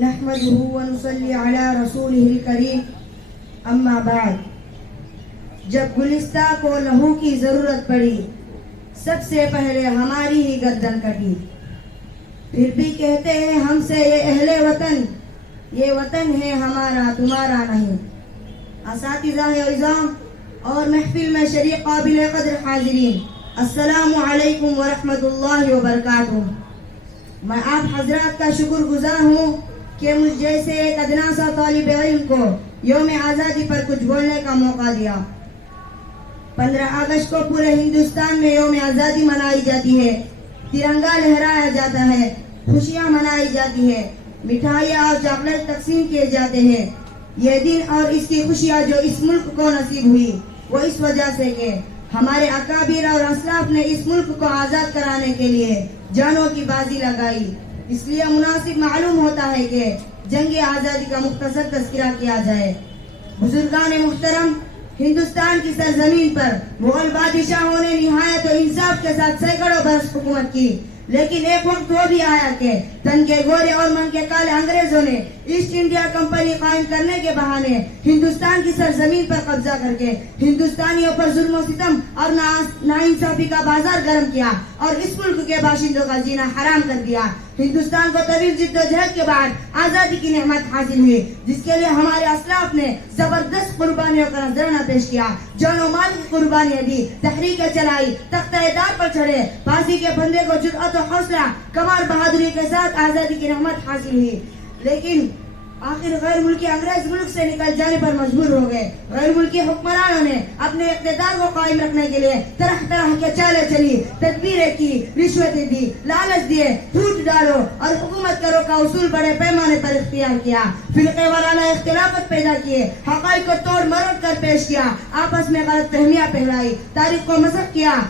نحمده ونصلي على رسوله الکریم اما بعد. جب گلستہ کو لہو کی ضرورت پڑی سب سے پہلے ہماری ہی گردن کٹی. پھر بھی کہتے ہیں ہم سے یہ اہل وطن، یہ وطن ہے ہمارا تمہارا نہیں. اساتذہ عظام اور محفل میں شریک قابل قدر حاضرین، السلام علیکم ورحمۃ اللہ وبرکاتہ. میں آپ حضرات کا شکر گزار ہوں کہ مجھ جیسے ایک ادنا سا طالب علم کو یوم آزادی پر کچھ بولنے کا موقع دیا. 15 اگست کو پورے ہندوستان میں یوم آزادی منائی جاتی ہے، ترنگا لہرایا جاتا ہے، خوشیاں منائی جاتی ہے، مٹھائیاں اور چاکلیٹ تقسیم کیے جاتے ہیں. یہ دن اور اس کی خوشیاں جو اس ملک کو نصیب ہوئی وہ اس وجہ سے کہ ہمارے اکابر اور اسلاف نے اس ملک کو آزاد کرانے کے لیے جانوں کی بازی لگائی. اس لیے مناسب معلوم ہوتا ہے کہ جنگ آزادی کا مختصر تذکرہ کیا جائے. بزرگان محترم، ہندوستان کی سرزمین پر مغل بادشاہوں نے نہایت و انصاف کے ساتھ سینکڑوں برس حکومت کی، لیکن ایک وقت وہ بھی آیا کہ تن کے گورے اور من کے کالے انگریزوں نے ایسٹ انڈیا کمپنی قائم کرنے کے بہانے ہندوستان کی سرزمین پر قبضہ کر کے ہندوستانیوں پر ظلم و ستم اور ناانصافی کا بازار گرم کیا اور اس ملک کے باشندوں کا جینا حرام کر دیا. ہندوستان کو طویل جد و جہد کے بعد آزادی کی نعمت حاصل ہوئی، جس کے لیے ہمارے اسلاف نے زبردست قربانیوں کا نذرانہ پیش کیا، جان و مال کی قربانیاں دی، تحریکیں چلائی، تختہ دار پر چڑھے، پھانسی کے پھندے کو جرأت و حوصلہ کمال بہادری کے ساتھ آزادی کی نعمت حاصل ہوئی. لیکن آخر غیر ملکی انگریز ملک سے نکل جانے پر مجبور ہو گئے. غیر ملکی حکمرانوں نے اپنے اقتدار کو قائم رکھنے کے لیے طرح طرح کے چالیں چلی، تدبیریں کی، رشوتیں دی، لالچ دیے، پھوٹ ڈالو اور حکومت کرو کا اصول بڑے پیمانے پر اختیار کیا. فرقے وارانہ اختلافات پیدا کیے، حقائق کو توڑ مروڑ کر پیش کیا، آپس میں غلط فہمیاں پھیلائی، تاریخ کو مسخ کیا.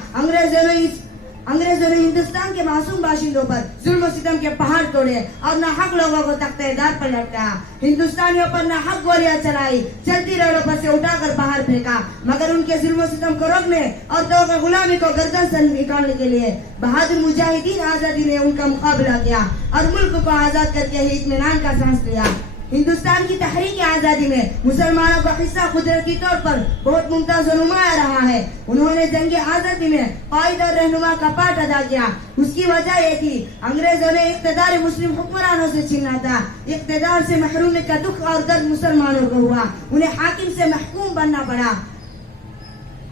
انگریزوں نے ہندوستان کے معصوم باشندوں پر ظلم و ستم کے پہاڑ توڑے اور ناحق لوگوں کو تختہ دار پر لٹکایا. ہندوستانیوں پر ناحق گولیاں چلائی، چلتی ریلوں پر سے اٹھا کر باہر پھینکا. مگر ان کے ظلم و ستم کو روکنے اور توغ غلامی کو گردن سے نکالنے کے لیے بہادر مجاہدین آزادی نے ان کا مقابلہ کیا اور ملک کو آزاد کر کے ہی اطمینان کا سانس لیا. ہندوستان کی تحریک آزادی میں مسلمانوں کا حصہ قدرتی طور پر بہت ممتاز و نمایاں رہا ہے. انہوں نے جنگ آزادی میں قائد اور رہنما کا پارٹ ادا کیا. اس کی وجہ یہ تھی انگریزوں نے اقتدار مسلم حکمرانوں سے چھینا تھا. اقتدار سے محرومی کا دکھ اور درد مسلمانوں کو ہوا، انہیں حاکم سے محکوم بننا پڑا.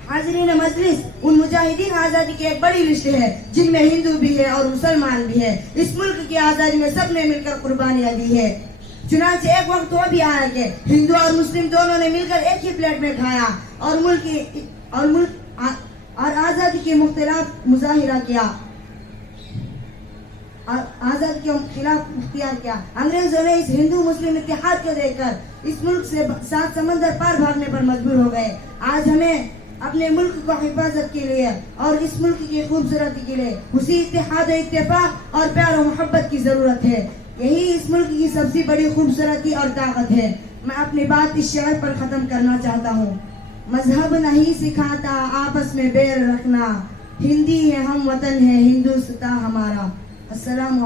حاضرین مجلس، ان مجاہدین آزادی کی ایک بڑی لسٹ ہے جن میں ہندو بھی ہے اور مسلمان بھی ہے. اس ملک کی آزادی میں سب نے مل کر قربانیاں دی ہے. چنانچہ ایک وقت وہ بھی آیا کہ ہندو اور مسلم دونوں نے مل کر ایک ہی پلیٹ میں کھایا اور آزادی کے مختلف مظاہرہ کیا، آزادی کے خلاف اختیار کیا. انگریزوں نے اس ہندو مسلم اتحاد کو دیکھ کر اس ملک سے 7 سمندر پار بھاگنے پر مجبور ہو گئے. آج ہمیں اپنے ملک کو حفاظت کے لیے اور اس ملک کی خوبصورتی کے لیے اسی اتحاد و اتفاق اور پیار و محبت کی ضرورت ہے. یہی اس ملک کی سب سے بڑی خوبصورتی اور طاقت ہے. میں اپنی بات اس شعر پر ختم کرنا چاہتا ہوں. مذہب نہیں سکھاتا آپس میں بیر رکھنا، ہندی ہے ہم وطن ہے ہندوستان ہمارا. السلام